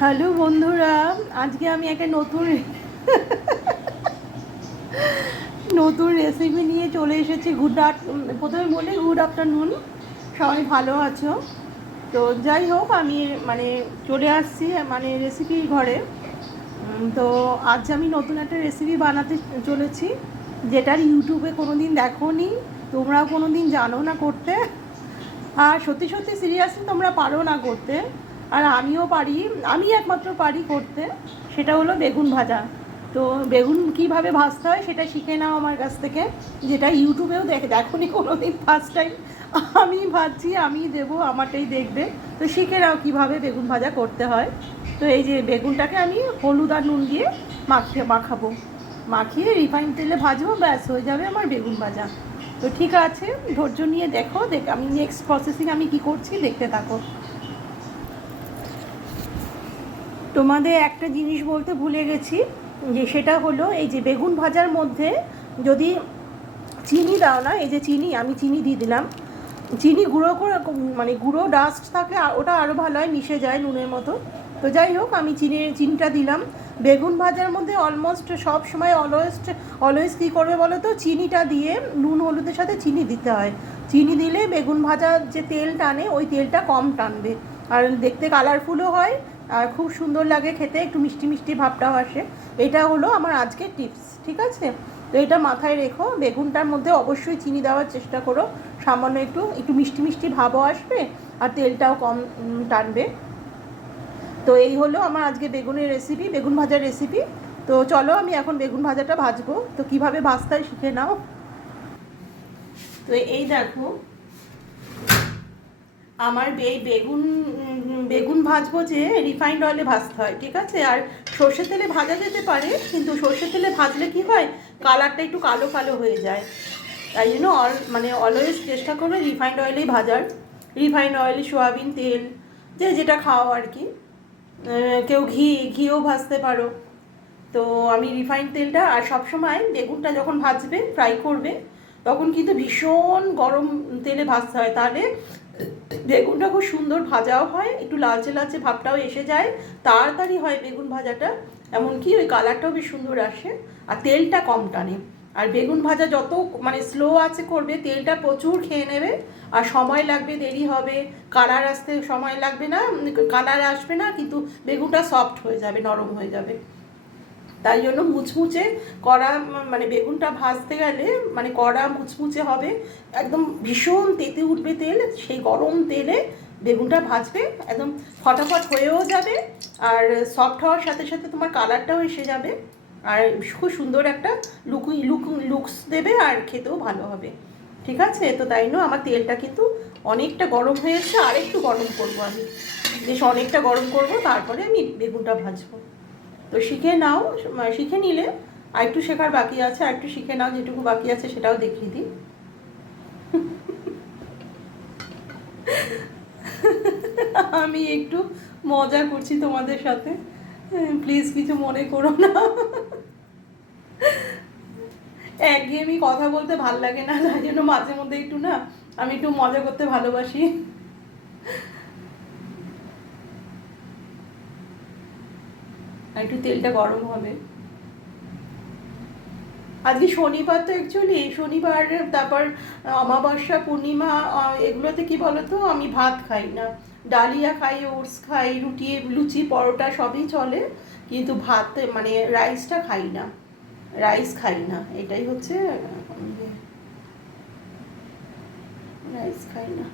Hello বন্ধুরা, আজকে আমি একটা নতুন রেসিপি নিয়ে চলে এসেছি। প্রথমে বলি গুড আফটারনুন, সবাই ভালো আছো? তো যাই হোক, আমি চলে আসছি রেসিপির ঘরে। তো আজ আমি নতুন একটা রেসিপি বানাতে চলেছি, যেটার ইউটিউবে কোনো দিন দেখোনি, তোমরাও কোনো দিন জানো না করতে। আর সত্যি সত্যি সিরিয়াসলি তোমরা পারো না করতে, আর আমিও পারি, আমি একমাত্র পারি করতে। সেটা হলো বেগুন ভাজা। তো বেগুন কীভাবে ভাজতে হয় সেটা শিখে নাও আমার কাছ থেকে, যেটা ইউটিউবেও দেখোনি কোনো দিন, ফার্স্ট টাইম আমি ভাজছি, আমি দেবো, আমারটাই দেখবে। তো শিখে নাও কীভাবে বেগুন ভাজা করতে হয়। তো এই যে বেগুনটাকে আমি হলুদ আর নুন দিয়ে মাখাবো, মাখিয়ে রিফাইন তেলে ভাজবো, ব্যাস হয়ে যাবে আমার বেগুন ভাজা। তো ঠিক আছে, ধৈর্য নিয়ে দেখো, আমি নেক্সট প্রসেসিং আমি কি করছি দেখতে থাকো। তোমাদের একটা জিনিস বলতে ভুলে গেছি, যে সেটা হলো এই যে বেগুন ভাজার মধ্যে যদি চিনি দাও না, এই যে চিনি, আমি চিনি দিয়ে দিলাম। চিনি গুঁড়ো করে, গুঁড়ো ডাস্ট থাকলে ওটা আরও ভালো হয়, মিশে যায় নুনের মতো। তো যাই হোক, আমি চিনিটা দিলাম। বেগুন ভাজার মধ্যে অলমোস্ট সব সময় অলওয়েজ কী করবে বলো তো, চিনিটা দিয়ে নুন হলুদের সাথে চিনি দিতে হয়। চিনি দিলে বেগুন ভাজার যে তেল টানে, ওই তেলটা কম টানবে, আর দেখতে কালারফুলও হয়, আর খুব সুন্দর লাগে খেতে, একটু মিষ্টি মিষ্টি ভাবটাও আসে। এটা হলো আমার আজকের টিপস, ঠিক আছে? তো এটা মাথায় রেখো, বেগুনটার মধ্যে অবশ্যই চিনি দেওয়ার চেষ্টা করো, সামান্য একটু একটু মিষ্টি মিষ্টি ভাবও আসবে, আর তেলটাও কম টানবে। তো এই হলো আমার আজকে বেগুনের রেসিপি, বেগুন ভাজার রেসিপি। তো চলো আমি এখন বেগুন ভাজাটা ভাজবো। তো কিভাবে ভাজতে হয় শিখে নাও। তো এই দেখো, আমার বেগুন বেগুন ভাজবো যে রিফাইন্ড অয়েলে ভাজতে হয়, ঠিক আছে? আর সর্ষের তেলে ভাজা যেতে পারে, কিন্তু সর্ষের তেলে ভাজলে কি হয়, কালারটা একটু কালো কালো হয়ে যায়। তাই জন্য অলওয়েজ চেষ্টা করবে রিফাইন্ড অয়েলেই ভাজার। রিফাইন্ড অয়েল, সয়াবিন তেল, যে যেটা খাও আর কি। কেউ ঘিও ভাজতে পারো। তো আমি রিফাইন্ড তেলটা, আর সবসময় বেগুনটা যখন ভাজবে, ফ্রাই করবে, তখন কিন্তু ভীষণ গরম তেলে ভাজতে হয়, তাহলে বেগুনটা খুব সুন্দর ভাজাও হয়, একটু লালচে লালচে ভাবটাও এসে যায়, তাড়াতাড়ি হয় বেগুন ভাজাটা, এমনকি ওই কালারটাও বেশ সুন্দর আসে, আর তেলটা কম টানে। আর বেগুন ভাজা যত স্লো আছে করবে, তেলটা প্রচুর খেয়ে নেবে, আর সময় লাগবে, দেরি হবে, কালার আসতে সময় লাগবে না, কালার আসবে না, কিন্তু বেগুনটা সফট হয়ে যাবে, নরম হয়ে যাবে। তাই জন্য মুচমুচে কড়া, বেগুনটা ভাজতে গেলে কড়া মুচমুচে হবে, একদম ভীষণ তেতে উঠবে তেল, সেই গরম তেলে বেগুনটা ভাজবে, একদম ফটাফট হয়েও যাবে, আর সফট হওয়ার সাথে সাথে তোমার কালারটাও এসে যাবে, আর খুব সুন্দর একটা লুকস দেবে, আর খেতেও ভালো হবে, ঠিক আছে? তো তাই জন্য আমার তেলটা কিন্তু অনেকটা গরম হয়ে এসছে, আর একটু গরম করবো আমি, বেশ অনেকটা গরম করব, তারপরে আমি বেগুনটা ভাজবো। তো শিখে নাও, শিখে নিলে, আর একটু শেখার বাকি আছে, আর একটু শিখে নাও, যেটুকু বাকি আছে সেটাও দেখিয়ে দিই। আমি একটু মজা করছি তোমাদের সাথে, প্লিজ কিছু মনে করো না। একঘেয়েমি কথা বলতে ভাল লাগে না, তাই জন্য মাঝে মধ্যে একটু আমি একটু মজা করতে ভালোবাসি। আর একটু তেলটা গরম হবে। আজকে শনিবার, তো অ্যাকচুয়ালি শনিবার, তারপর অমাবস্যা, পূর্ণিমা, এগুলোতে কি বলতো, আমি ভাত খাই না, ডালিয়া খাই, ওটস খাই, লুচি পরোটা সবই চলে, কিন্তু ভাত রাইসটা খাই না, রাইস খাই না, এটাই হচ্ছে, রাইস খাই না।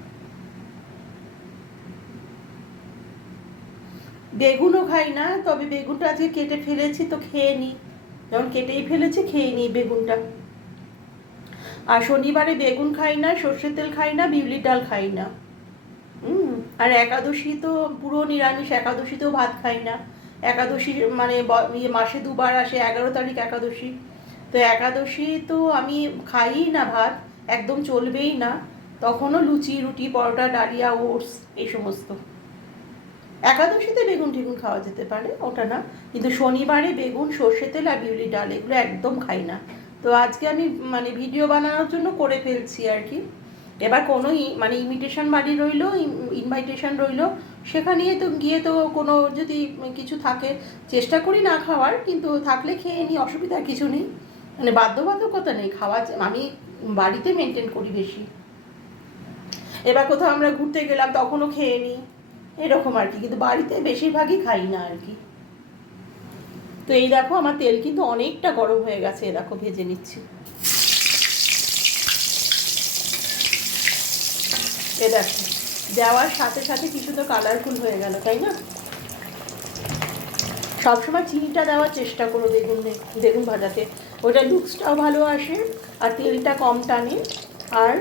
বেগুনও খাই না, তবে বেগুনটা আজকে কেটে ফেলেছি, তো খেয়ে নিই, যখন কেটেই ফেলেছি খেয়ে নিই বেগুনটা। আর শনিবারে বেগুন খাই না, সর্ষের তেল খাই না, বিউলির ডাল খাই না। আর একাদশী তো পুরো নিরামিষ, একাদশীতেও ভাত খাই না। একাদশী মাসে দুবার আসে, 11 তারিখ একাদশী। তো একাদশী তো আমি খাই না ভাত, একদম চলবেই না। তখনও লুচি, রুটি, পরোটা, ডালিয়া, ওটস, এই সমস্ত। একাদশীতে বেগুন টেগুন খাওয়া যেতে পারে, ওটা না, কিন্তু শনিবারে বেগুন, সর্ষে তেল আর বিউলি ডাল এগুলো একদম খাই না। তো আজকে আমি ভিডিও বানানোর জন্য করে ফেলছি আর কি। এবার কোনো ইমিটেশন বাড়ি রইলো, ইনভাইটেশন রইলো, সেখানে তো গিয়ে তো কোনো যদি কিছু থাকে চেষ্টা করি না খাওয়ার, কিন্তু থাকলে খেয়ে নিই, অসুবিধার কিছু নেই, মানে বাধ্যবাধকতা নেই খাওয়া, আমি বাড়িতে মেনটেন করি বেশি। এবার কোথাও আমরা ঘুরতে গেলাম তখনও খেয়ে নিই, এরকম আর কি, কিন্তু বাড়িতে বেশিরভাগই খাই না আর কি। তো এই দেখো আমার তেল কিন্তু অনেকটা গরম হয়ে গেছে, এ দেখো ভেজে নিচ্ছি। এ দেখো দেওয়ার সাথে সাথে কিছু তো কালারফুল হয়ে গেল, তাই না? সবসময় চিনিটা দেওয়ার চেষ্টা করো বেগুন ভাজাতে, ওটা লুকসটাও ভালো আসে আর তেলটা কম টানে। আর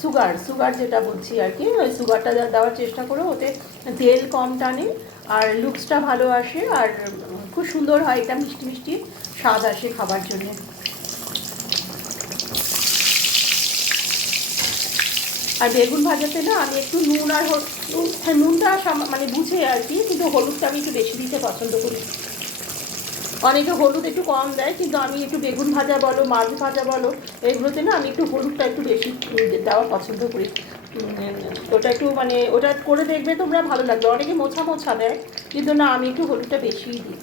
সুগার যেটা বলছি আর কি, ওই সুগারটা দেওয়ার চেষ্টা করো, ওতে তেল কম টানে আর লুকসটা ভালো আসে, আর খুব সুন্দর হয়, এটা মিষ্টি মিষ্টি স্বাদ আসে খাবার জন্যে। আর বেগুন ভাজাতে না আমি একটু নুন আর নুনটা মানে বুঝে আর কি, কিন্তু হলুদটা আমি একটু বেশি দিতে পছন্দ করি। অনেকে হলুদ একটু কম দেয়, কিন্তু আমি একটু বেগুন ভাজা বলো, মাছ ভাজা বলো, এগুলোতে না আমি একটু হলুদটা একটু বেশি দেওয়া পছন্দ করি। ওটা একটু মানে ওটা করে দেখবে তোমরা, ভালো লাগবে। অনেকে মোছা মোছা দেয়, কিন্তু না আমি একটু হলুদটা বেশিই দিই।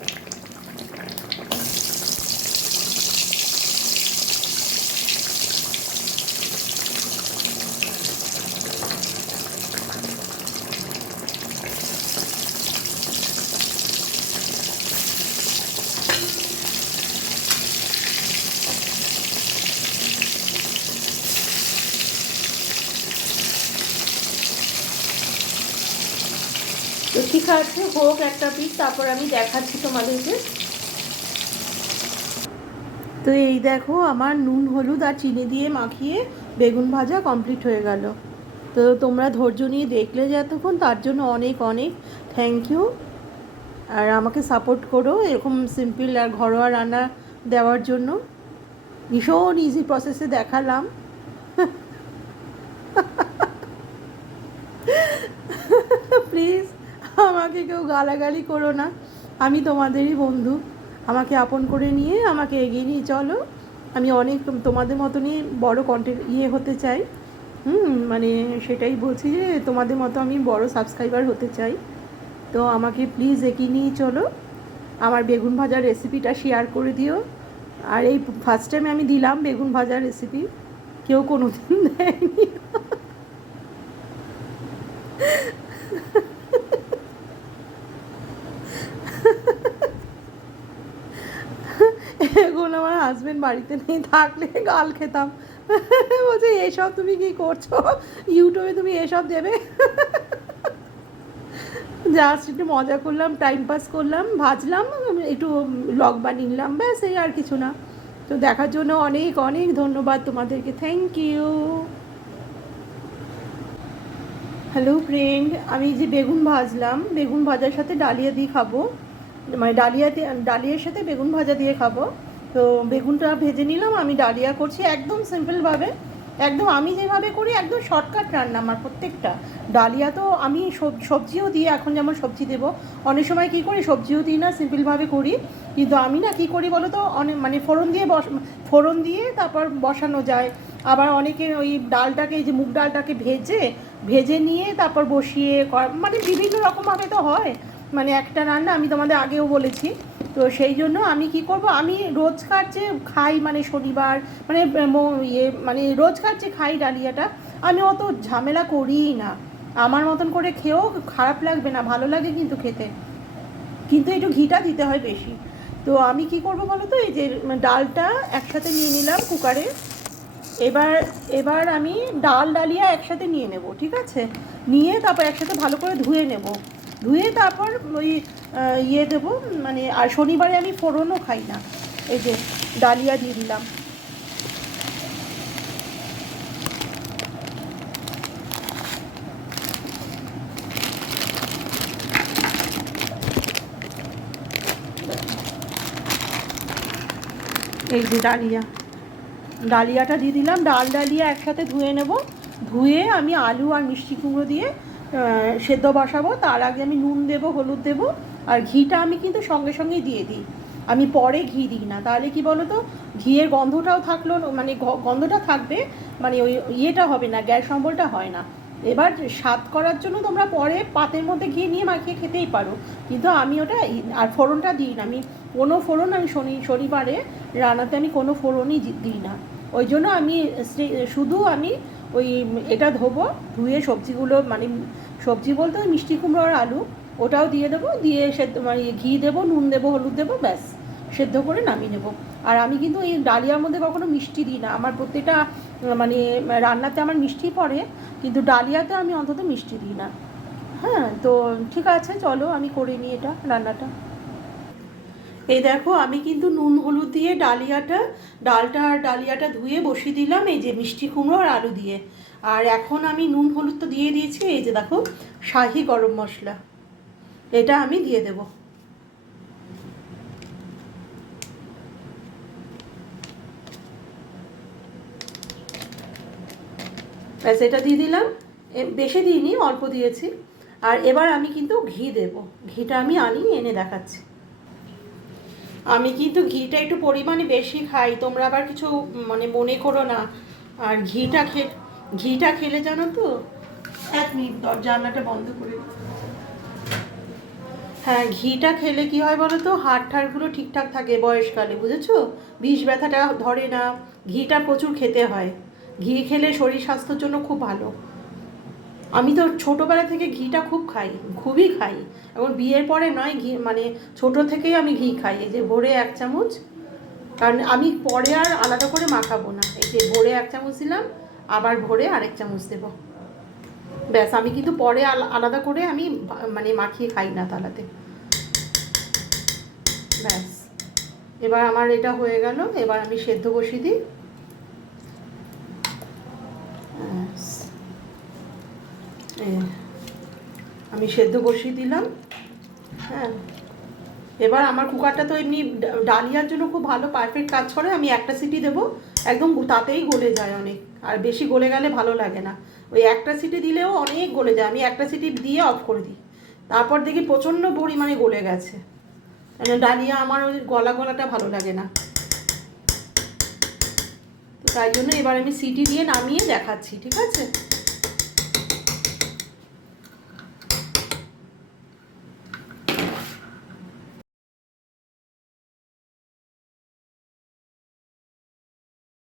তো ঠিক আছে, হোক একটা পিস, তারপর আমি দেখাচ্ছি তোমাদেরকে। তো এই দেখো আমার নুন হলুদ আর চিনি দিয়ে মাখিয়ে বেগুন ভাজা কমপ্লিট হয়ে গেল। তো তোমরা ধৈর্য নিয়ে দেখলে যে এতক্ষণ, তার জন্য অনেক অনেক থ্যাংক ইউ। আর আমাকে সাপোর্ট করো এরকম সিম্পল আর ঘরোয়া রান্না দেওয়ার জন্য। ভীষণ ইজি প্রসেসে দেখালাম। প্লিজ আমাকে কেউ গালাগালি করো না, আমি তোমাদেরই বন্ধু, আমাকে আপন করে নিয়ে আমাকে এগিয়ে নিয়ে চলো। আমি অনেক তোমাদের মতনই বড় কন্টেন্ট হতে চাই। মানে সেটাই বলছি যে তোমাদের মতো আমি বড় সাবস্ক্রাইবার হতে চাই। তো আমাকে প্লিজ এগিয়ে নিয়ে চলো, আমার বেগুন ভাজার রেসিপিটা শেয়ার করে দিও। আর এই ফার্স্ট টাইম আমি দিলাম বেগুন ভাজার রেসিপি, কেউ কোনো দিন দেয়নি। এখন আমার হাজব্যান্ড বাড়িতে নেই, থাকলে গাল খেতাম। বলছে এসব তুমি কি করছো, ইউটিউবে তুমি এসব দেবে? জাস্ট একটু মজা করলাম, টাইম পাস করলাম, ভাজলাম, একটু ব্লগ বানিয়ে নিলাম, ব্যাস, এই আর কিছু না। তো দেখার জন্য অনেক অনেক ধন্যবাদ তোমাদেরকে, থ্যাংক ইউ। হ্যালো ফ্রেন্ড, আমি যে বেগুন ভাজলাম, বেগুন ভাজার সাথে ডালিয়া দিয়ে খাবো, মানে ডালিয়ার সাথে বেগুন ভাজা দিয়ে খাবো। তো বেগুনটা ভেজে নিলাম, আমি ডালিয়া করছি একদম সিম্পলভাবে, একদম আমি যেভাবে করি, একদম শর্টকাট রান্না আমার প্রত্যেকটা। ডালিয়া তো আমি সবজিও দিয়ে, এখন যেমন সবজি দেবো, অনেক সময় কী করি সবজিও দিই না, সিম্পলভাবে করি। কিন্তু আমি না কী করি বলো তো, অনেক মানে ফোড়ন দিয়ে তারপর বসানো যায়। আবার অনেকে ওই ডালটাকে, এই যে মুগ ডালটাকে ভেজে নিয়ে তারপর বসিয়ে, মানে বিভিন্ন রকমভাবে তো হয়, মানে একটা রান্না আমি তোমাদের আগেও বলেছি। তো সেই জন্য আমি কি করব, আমি রোজকার যে খাই, মানে শনিবার, মানে মানে রোজকার যে খাই ডালিয়াটা, আমি অত ঝামেলা করিই না। আমার মতন করে খেয়েও খারাপ লাগবে না, ভালো লাগে কিন্তু খেতে, কিন্তু একটু ঘিটা দিতে হয় বেশি। তো আমি কি করব বলো তো, এই যে ডালটা একসাথে নিয়ে নিলাম কুকারে। এবার এবার আমি ডালিয়া একসাথে নিয়ে নেব, ঠিক আছে? নিয়ে তারপর একসাথে ভালো করে ধুয়ে নেব, ধুয়ে তারপর ওই দেবো, মানে আর শনিবারে আমি ফোড়নও খাই না। এই যে ডালিয়া দিয়ে দিলাম। এই যে ডালিয়াটা দিয়ে দিলাম, ডালিয়া একসাথে ধুয়ে নেব। ধুয়ে আমি আলু আর মিষ্টি কুমড়ো দিয়ে সেদ্ধ বসাবো। তার আগে আমি নুন দেবো, হলুদ দেবো, আর ঘিটা আমি কিন্তু সঙ্গে সঙ্গেই দিয়ে দিই, আমি পরে ঘি দিই না। তাহলে কি বলো তো, ঘিয়ের গন্ধটাও থাকলো, মানে গন্ধটা থাকবে, মানে ওই হবে না, গ্যাস অম্বলটা হয় না। এবার স্বাদ করার জন্য তোমরা পরে পাতের মধ্যে ঘি নিয়ে মাখিয়ে খেতেই পারো, কিন্তু আমি ওটা আর ফোড়নটা দিই না, আমি কোনো ফোড়ন আমি শনিবারে রান্নাতে আমি কোনো ফোড়নই দিই না। ওই জন্য আমি শুধু আমি ওই এটা ধুয়ে সবজিগুলো, মানে সবজি বলতে ওই মিষ্টি কুমড়ো আর আলু ওটাও দিয়ে দেবো, দিয়ে সেদ্ধ মানে ঘি দেবো, নুন দেবো, হলুদ দেবো, ব্যাস সেদ্ধ করে নামিয়ে নেবো। আর আমি কিন্তু এই ডালিয়ার মধ্যে কখনো মিষ্টি দিই না, আমার প্রত্যেকটা মানে রান্নাতে আমার মিষ্টি পড়ে, কিন্তু ডালিয়াতে আমি অন্তত মিষ্টি দিই না। হ্যাঁ, তো ঠিক আছে, চলো আমি করে নিই এটা রান্নাটা। এই দেখো আমি কিন্তু নুন হলুদ দিয়ে ডালটা আর ডালিয়াটা ধুয়ে বসিয়ে দিলাম, এই যে মিষ্টি কুমড়ো আর আলু দিয়ে। আর এখন আমি নুন হলুদ তো দিয়ে দিয়েছি, এই যে দেখো শাহি গরম মশলা এটা আমি দিয়ে দেব। ব্যাস এটা দিয়ে দিলাম, বেশি দিইনি, অল্প দিয়েছি। আর এবার আমি কিন্তু ঘি দেব, ঘিটা আমি এনে দেখাচ্ছি। আমি কিন্তু ঘিটা একটু পরিমাণে বেশি খাই, তোমরা আবার কিছু মানে মনে করো না। আর ঘিটা খেলে জানো তো, 1 মিনিট জানলাটা বন্ধ করে। হ্যাঁ, ঘিটা খেলে কি হয় বলো তো, হাড়গুলো ঠিকঠাক থাকে বয়সকালে, বুঝেছো? বিষ ব্যথাটা ধরে না। ঘিটা প্রচুর খেতে হয়, ঘি খেলে শরীর স্বাস্থ্যের জন্য খুব ভালো। আমি তো ছোটোবেলা থেকে ঘিটা খুবই খাই। এখন বিয়ের পরে নয়, ঘি মানে ছোটো থেকেই আমি ঘি খাই। এই যে ভোরে 1 চামচ, কারণ আমি পরে আর আলাদা করে মাখাবো না। এই যে ভোরে 1 চামচ দিলাম, আবার ভোরে আরেক চামচ দেবো, ব্যাস। আমি কিন্তু পরে আলাদা করে আমি মানে মাখিয়ে খাই না তালাতে, ব্যাস। এবার আমার এটা হয়ে গেল, এবার আমি সেদ্ধ বসিয়ে দিই। আমি সেদ্ধ বসিয়ে দিলাম। হ্যাঁ, এবার আমার কুকারটা তো এমনি ডালিয়ার জন্য খুব ভালো পারফেক্ট কাজ করে। আমি একটা সিটি দেবো, একদম তাতেই গলে যায় অনেক। আর বেশি গলে গেলে ভালো লাগে না, ওই একটা সিটি দিলেও অনেক গলে যায়। আমি একটা সিটি দিয়ে অফ করে দিই, তারপর দেখি প্রচণ্ড পরিমাণে গলে গেছে। কেন ডালিয়া আমার ওই গলাটা ভালো লাগে না, তো তাই জন্য এবার আমি সিটি দিয়ে নামিয়ে দেখাচ্ছি, ঠিক আছে?